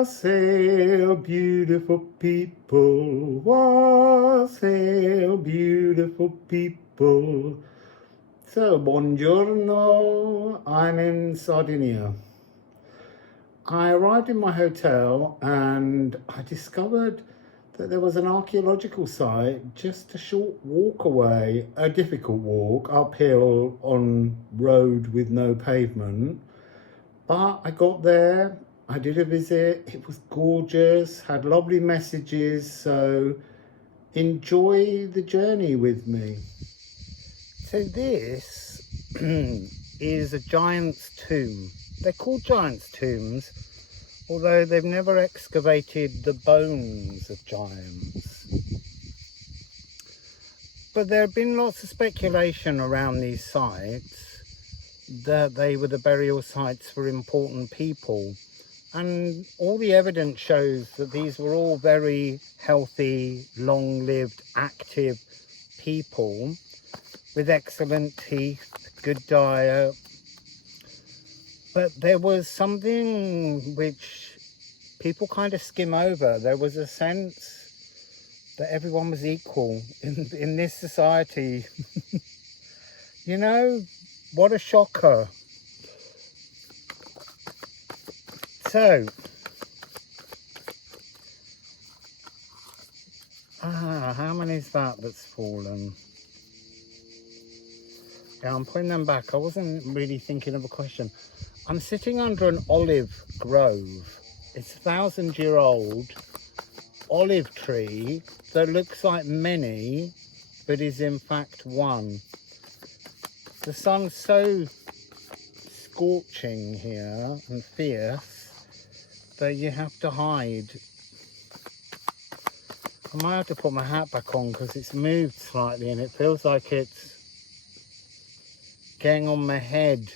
Wassail, beautiful people, wassail, beautiful people. So, buongiorno, I'm in Sardinia. I arrived in my hotel and I discovered that there was an archaeological site just a short walk away, a difficult walk, uphill on road with no pavement. But I got there, I did a visit, it was gorgeous, had lovely messages, so enjoy the journey with me. So this is a giant's tomb. They're called giant's tombs, although they've never excavated the bones of giants. But there have been lots of speculation around these sites that they were the burial sites for important people, and all the evidence shows that these were all very healthy, long-lived, active people with excellent teeth, good diet. But there was something which people kind of skim over. There was a sense that everyone was equal in this society. You know, what a shocker. So, how many is that's fallen? Yeah, I'm putting them back. I wasn't really thinking of a question. I'm sitting under an olive grove. It's a 1,000-year-old olive tree that looks like many, but is in fact one. The sun's so scorching here and fierce that you have to hide. I might have to put my hat back on because it's moved slightly and it feels like it's getting on my head.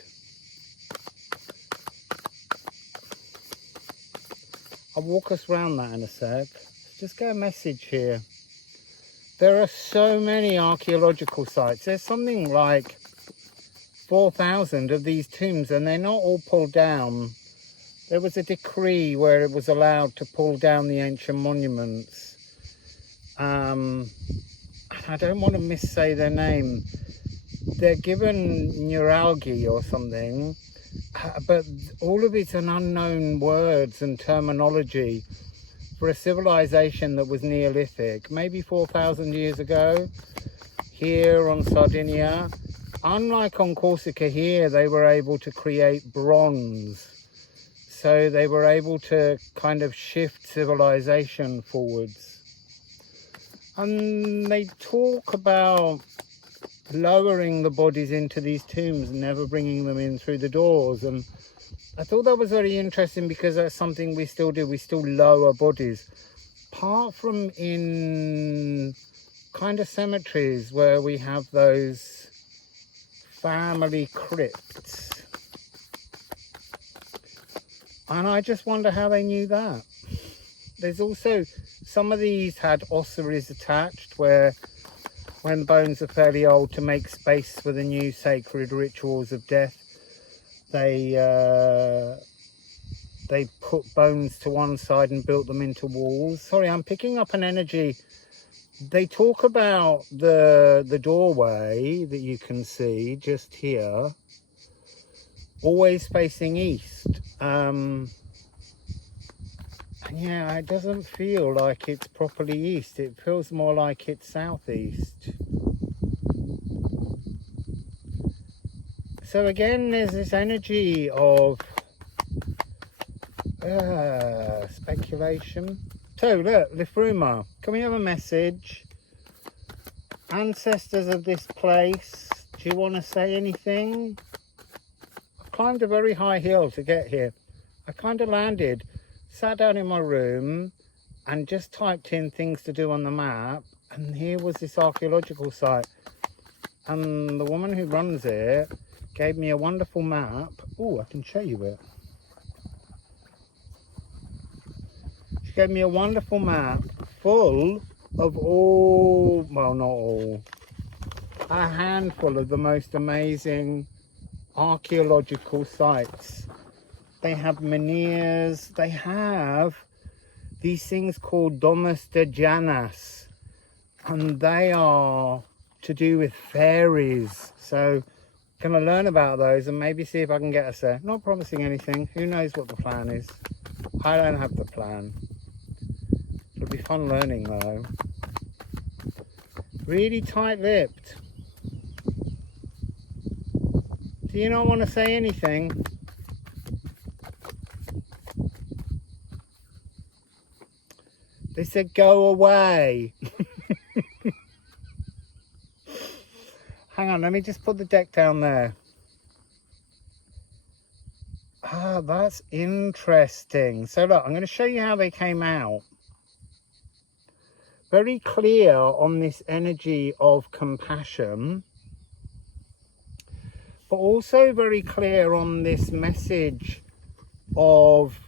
I'll walk us around that in a sec. Just get a message here. There are so many archaeological sites. There's something like 4,000 of these tombs and they're not all pulled down. There was a decree where it was allowed to pull down the ancient monuments. I don't want to missay their name. They're given neuralgia or something, but all of it's an unknown words and terminology for a civilization that was Neolithic, maybe 4,000 years ago, here on Sardinia. Unlike on Corsica here, they were able to create bronze. So they were able to kind of shift civilization forwards. And they talk about lowering the bodies into these tombs and never bringing them in through the doors. And I thought that was very interesting because that's something we still do. We still lower bodies. Apart from in kind of cemeteries where we have those family crypts. And I just wonder how they knew that. There's also, some of these had ossuaries attached where when bones are fairly old, to make space for the new sacred rituals of death, they put bones to one side and built them into walls. Sorry, I'm picking up an energy. They talk about the doorway that you can see just here, always facing east. Yeah, it doesn't feel like it's properly east. It feels more like it's southeast. So again, there's this energy of speculation. So look, Liffruma, can we have a message? Ancestors of this place, do you want to say anything? I climbed a very high hill to get here. I kind of landed, sat down in my room and just typed in things to do on the map, and here was this archaeological site. And the woman who runs it gave me a wonderful map. Oh, I can show you it. She gave me a wonderful map full of all, well, not all, a handful of the most amazing archaeological sites they have menhirs, they have these things called domus de Janus, and they are to do with fairies. So I'm going to learn about those and maybe see if I can get us there. Not promising anything. Who knows what the plan is? I don't have the plan. It'll be fun learning though. Really tight-lipped. Do you not want to say anything? They said go away. Hang on, let me just put the deck down there. Ah, that's interesting. So look, I'm going to show you how they came out. Very clear on this energy of compassion, but also very clear on this message of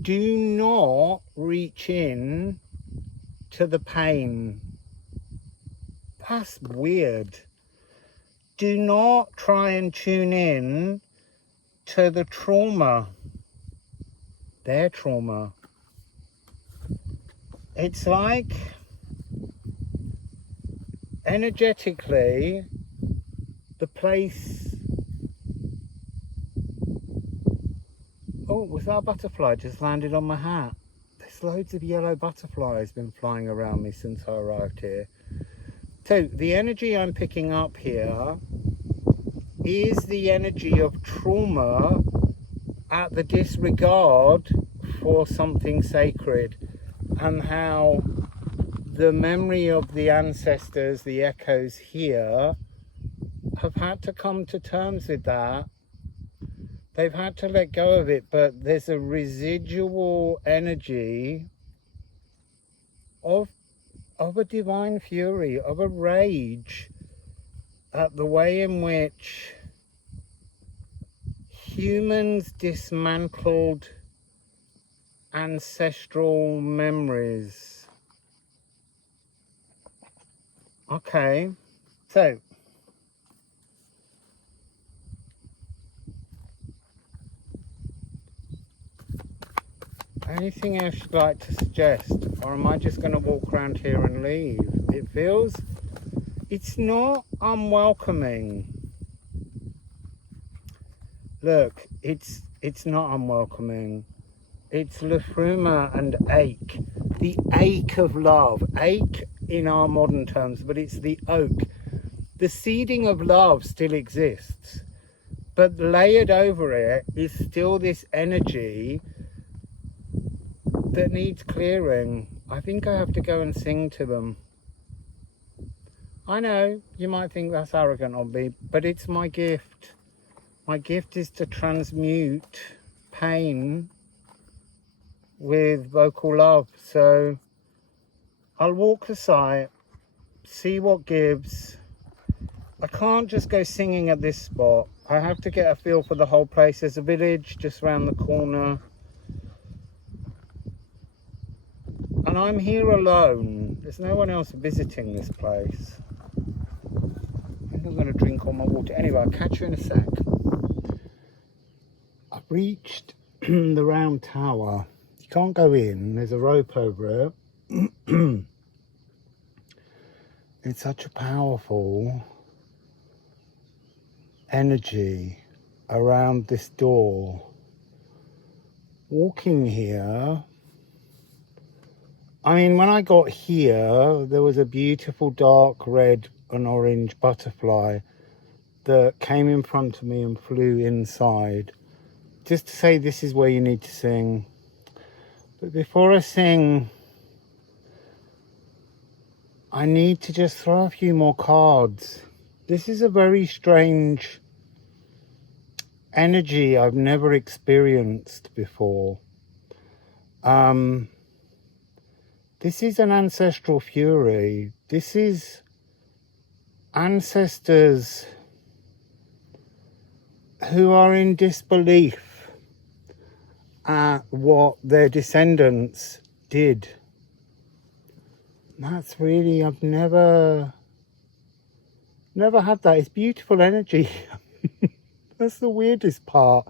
do not reach in to the pain. That's weird. Do not try and tune in to the trauma, their trauma. It's like energetically the place. Oh, was that a butterfly just landed on my hat? There's loads of yellow butterflies been flying around me since I arrived here. So the energy I'm picking up here is the energy of trauma at the disregard for something sacred, and how the memory of the ancestors, the echoes here, have had to come to terms with that. They've had to let go of it, but there's a residual energy of a divine fury, of a rage at the way in which humans dismantled ancestral memories. Okay, so anything else you'd like to suggest, or am I just going to walk around here and leave? It feels, it's not unwelcoming. Look, it's not unwelcoming. It's Liffruma and ache. The ache of love. Ache in our modern terms, but it's the oak. The seeding of love still exists, but layered over it is still this energy that needs clearing. I think I have to go and sing to them. I know, you might think that's arrogant of me, but it's my gift. My gift is to transmute pain with vocal love. So I'll walk the site, see what gives. I can't just go singing at this spot. I have to get a feel for the whole place. There's a village just around the corner. And I'm here alone. There's no one else visiting this place. I think I'm going to drink all my water. Anyway, I'll catch you in a sec. I've reached the round tower. You can't go in. There's a rope over it. It's such a powerful energy around this door. Walking here, I mean, when I got here, there was a beautiful dark red and orange butterfly that came in front of me and flew inside. Just to say, this is where you need to sing. But before I sing, I need to just throw a few more cards. This is a very strange energy I've never experienced before. This is an ancestral fury. This is ancestors who are in disbelief at what their descendants did. That's really, I've never had that. It's beautiful energy. That's the weirdest part.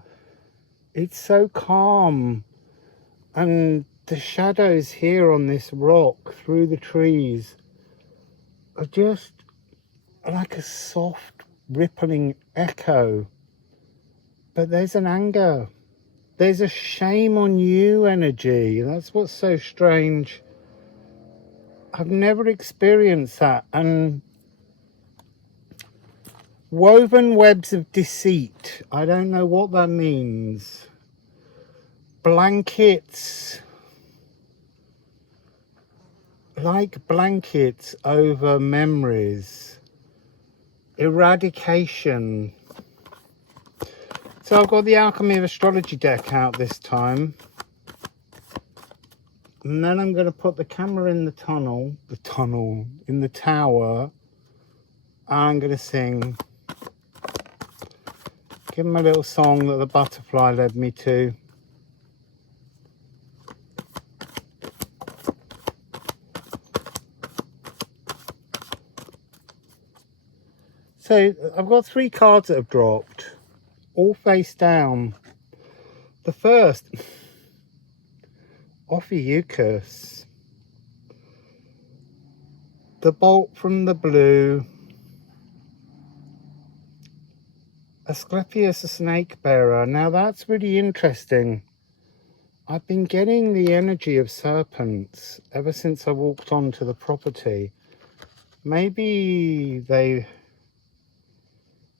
It's so calm. And the shadows here on this rock through the trees are just like a soft rippling echo. But there's an anger. There's a shame on you energy. That's what's so strange. I've never experienced that. And woven webs of deceit. I don't know what that means. Blankets, like blankets over memories. Eradication. So I've got the Alchemy of Astrology deck out this time. And then I'm going to put the camera in the in the tower. I'm going to sing. Give him a little song that the butterfly led me to. So I've got 3 cards that have dropped, all face down. The first, Ophiuchus. The bolt from the blue. Asclepius, a snake bearer. Now that's really interesting. I've been getting the energy of serpents ever since I walked onto the property. Maybe they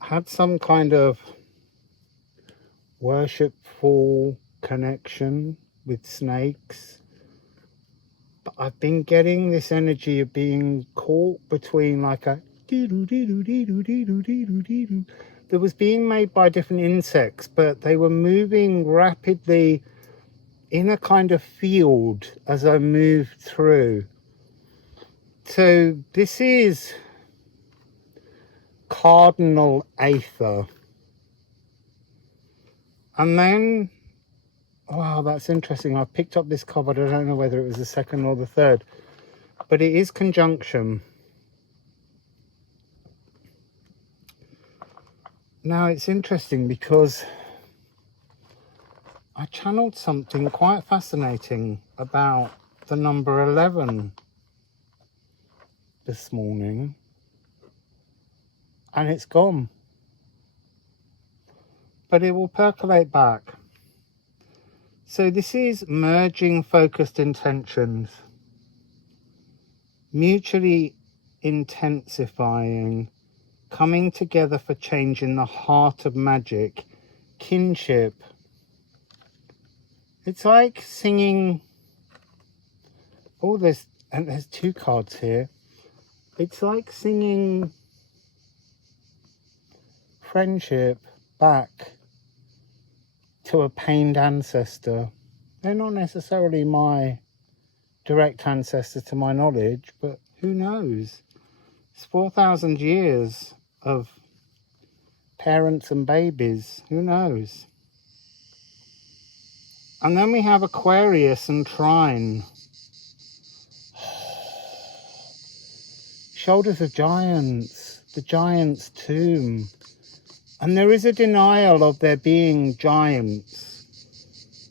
had some kind of worshipful connection with snakes. But I've been getting this energy of being caught between like a that was being made by different insects, but they were moving rapidly in a kind of field as I moved through. So this is cardinal aether. And then, wow, that's interesting. I picked up this card, but I don't know whether it was the second or the third. But it is conjunction. Now it's interesting because I channeled something quite fascinating about the number 11 this morning, and it's gone. But it will percolate back. So this is merging focused intentions, mutually intensifying, coming together for change in the heart of magic, kinship. It's like singing. Oh, there's 2 cards here. It's like singing friendship back to a pained ancestor. They're not necessarily my direct ancestor to my knowledge, but who knows? It's 4,000 years of parents and babies. Who knows? And then we have Aquarius and Trine. Shoulders of giants, the giant's tomb. And there is a denial of there being giants.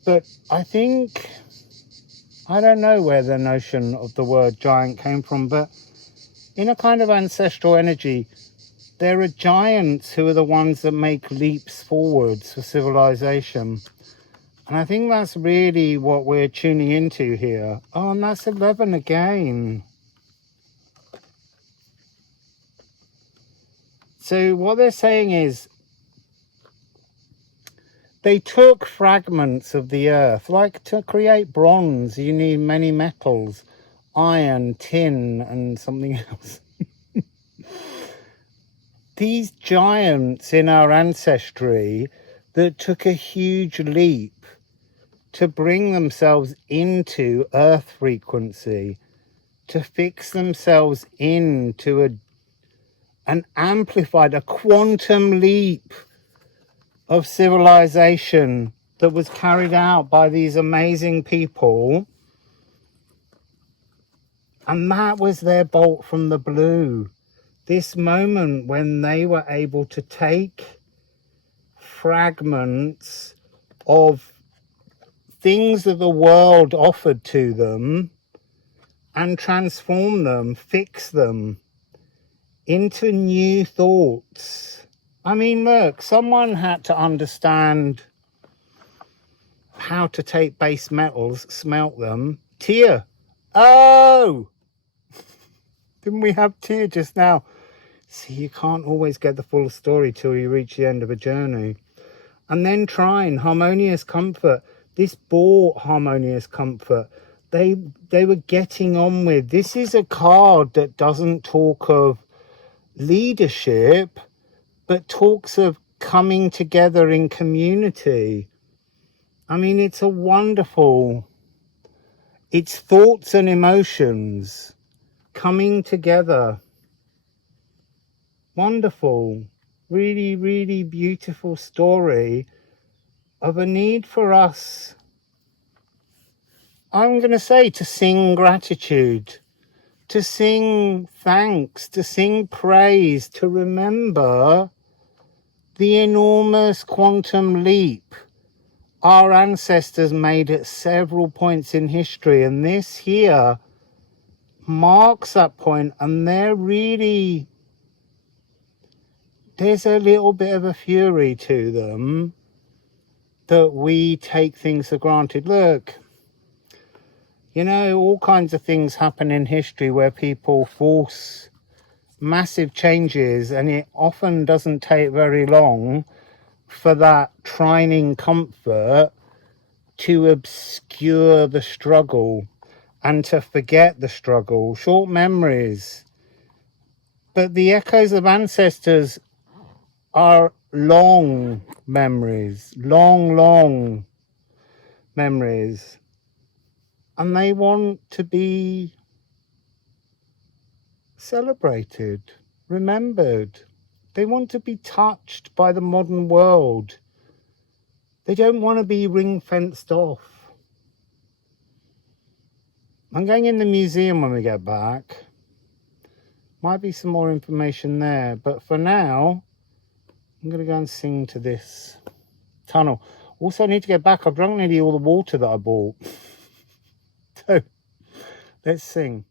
But I think, I don't know where the notion of the word giant came from, but in a kind of ancestral energy, there are giants who are the ones that make leaps forwards for civilization. And I think that's really what we're tuning into here. Oh, and that's 11 again. So what they're saying is, they took fragments of the earth. Like to create bronze, you need many metals. Iron, tin, and something else. These giants in our ancestry that took a huge leap to bring themselves into earth frequency, to fix themselves into an amplified, a quantum leap of civilization that was carried out by these amazing people. And that was their bolt from the blue. This moment when they were able to take fragments of things that the world offered to them and transform them, fix them into new thoughts. I mean, look, someone had to understand how to take base metals, smelt them. Tear. Oh! Didn't we have tear just now? See, you can't always get the full story till you reach the end of a journey. And then trine, harmonious comfort. This brought harmonious comfort. They were getting on with. This is a card that doesn't talk of leadership, but talks of coming together in community. I mean, it's a wonderful, it's thoughts and emotions coming together. Wonderful, really, really beautiful story of a need for us, I'm going to say, to sing gratitude, to sing thanks, to sing praise, to remember the enormous quantum leap our ancestors made at several points in history. And this here marks that point, and there's a little bit of a fury to them that we take things for granted. Look, you know, all kinds of things happen in history where people force massive changes, and it often doesn't take very long for that trining comfort to obscure the struggle and to forget the struggle. Short memories. But the echoes of ancestors are long memories, long memories. And they want to be celebrated, remembered. They want to be touched by the modern world. They don't want to be ring-fenced off. I'm going in the museum when we get back. Might be some more information there. But for now, I'm going to go and sing to this tunnel. Also, I need to get back. I've drunk nearly all the water that I bought. So, let's sing.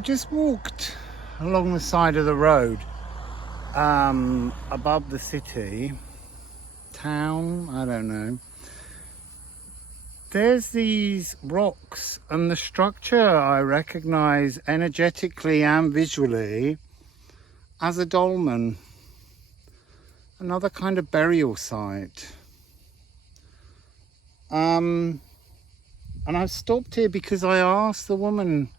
I've just walked along the side of the road above the city, town, I don't know. There's these rocks, and the structure I recognise energetically and visually as a dolmen, another kind of burial site. And I've stopped here because I asked the woman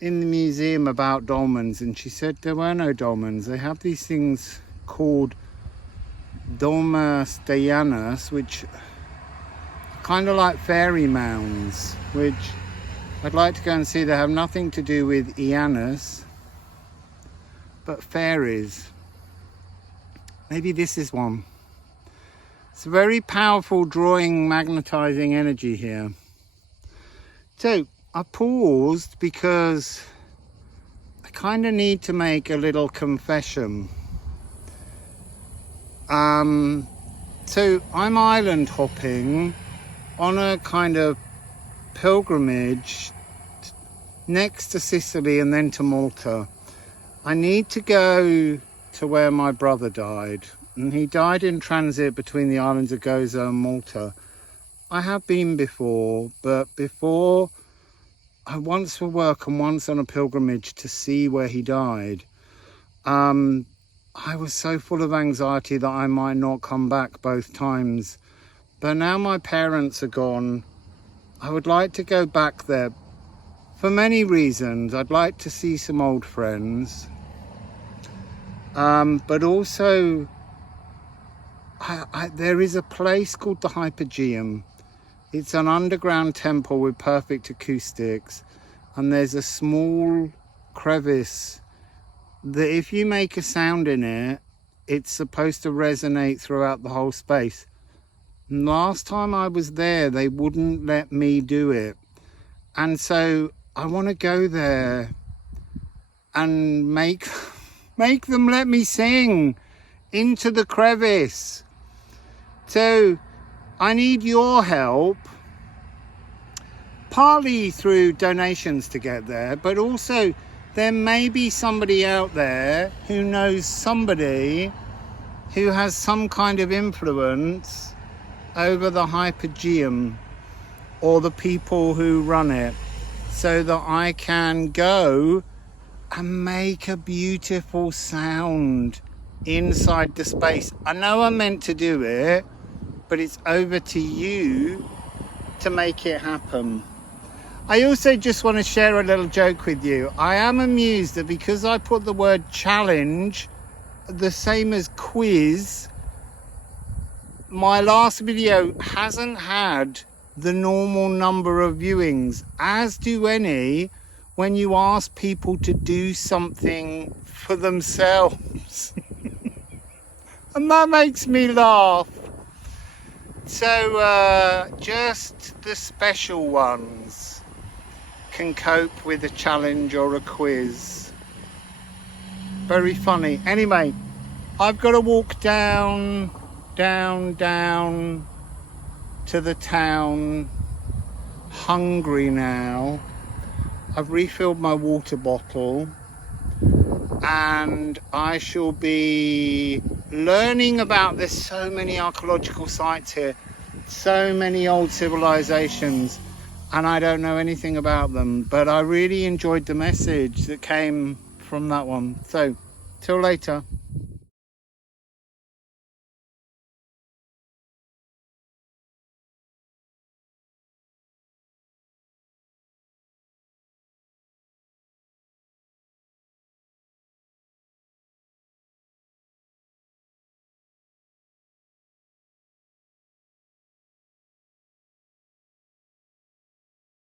in the museum about dolmens, and she said there were no dolmens. They have these things called domus, which kind of like fairy mounds, which I'd like to go and see. They have nothing to do with Ianus, but fairies. Maybe this is one. It's a very powerful drawing, magnetizing energy here. So I paused because I kind of need to make a little confession. So I'm island hopping on a kind of pilgrimage next to Sicily and then to Malta. I need to go to where my brother died, and he died in transit between the islands of Gozo and Malta. I have been before, but before I once for work and once on a pilgrimage to see where he died. I was so full of anxiety that I might not come back both times. But now my parents are gone, I would like to go back there for many reasons. I'd like to see some old friends. But also, there is a place called the Hypogeum. It's an underground temple with perfect acoustics. And there's a small crevice that if you make a sound in it, it's supposed to resonate throughout the whole space. Last time I was there, they wouldn't let me do it. And so I want to go there and make them let me sing into the crevice. So I need your help, partly through donations to get there, but also there may be somebody out there who knows somebody who has some kind of influence over the Hypogeum or the people who run it, so that I can go and make a beautiful sound inside the space. I know I'm meant to do it, but it's over to you to make it happen. I also just want to share a little joke with you. I am amused that because I put the word challenge the same as quiz, my last video hasn't had the normal number of viewings, as do any when you ask people to do something for themselves. And that makes me laugh. So just the special ones can cope with a challenge or a quiz. Very funny. Anyway, I've got to walk down to the town, hungry now. I've refilled my water bottle, and I shall be learning about, there's so many archaeological sites here, so many old civilizations, and I don't know anything about them, but I really enjoyed the message that came from that one. So till later.